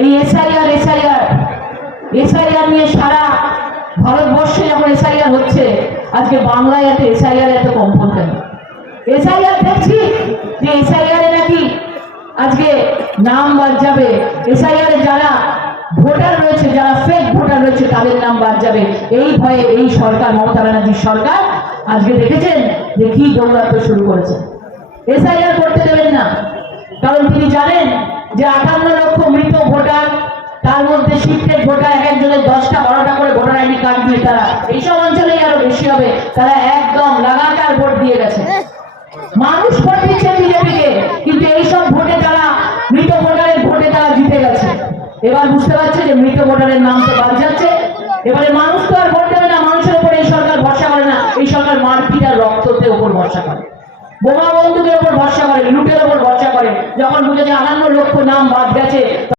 এই SIR SIR SIR নিয়ে সারা ভারতবর্ষে যখন এসআইআর হচ্ছে। আজকে বাংলায় এত এসআইআর এত কম্পন কেন? এসআইআর দেখছি যে এসআইআর এ নাকি আজকে নাম বাদ যাবে। এসআইআর যারা ভোটার রয়েছে, যারা ফেক ভোটার রয়েছে, তাদের নাম বাদ যাবে। এই ভয়ে এই সরকার, মমতা ব্যানার্জির সরকার আজকে দেখেছেন যে কি দৌড়াতে শুরু করেছে। এসআইআর করতে দেবেন না। কারণ তিনি জানেন যে আটান্ন লক্ষ মৃত ভোটার, তার মধ্যে শিফটেড ভোটার এক একজনের দশটা, বারোটা করে ভোটার আইডি কার্ড দিয়ে তারা এইসব অঞ্চলেই আরও বেশি হবে, তারা একদম লাগাতার ভোট দিয়ে গেছে। মানুষ ভোট দিচ্ছে বিজেপিকে, কিন্তু এইসব ভোটে তারা, মৃত ভোটারের ভোটে তারা জিতে গেছে। এবার বুঝতে পারছে যে মৃত ভোটারের নাম তো বাদ যাচ্ছে। এবারে মানুষ তো আর ভোট দেবে না, মানুষের উপর এই সরকার ভরসা করে না, এই সরকার মারপিট আর রক্ততে উপর ভরসা করে। বোমা বন্দুকের উপর ভরসা করে, লুটের উপর যখন বুঝেছে আনন্দ লক্ষ্য নাম বাদ গেছে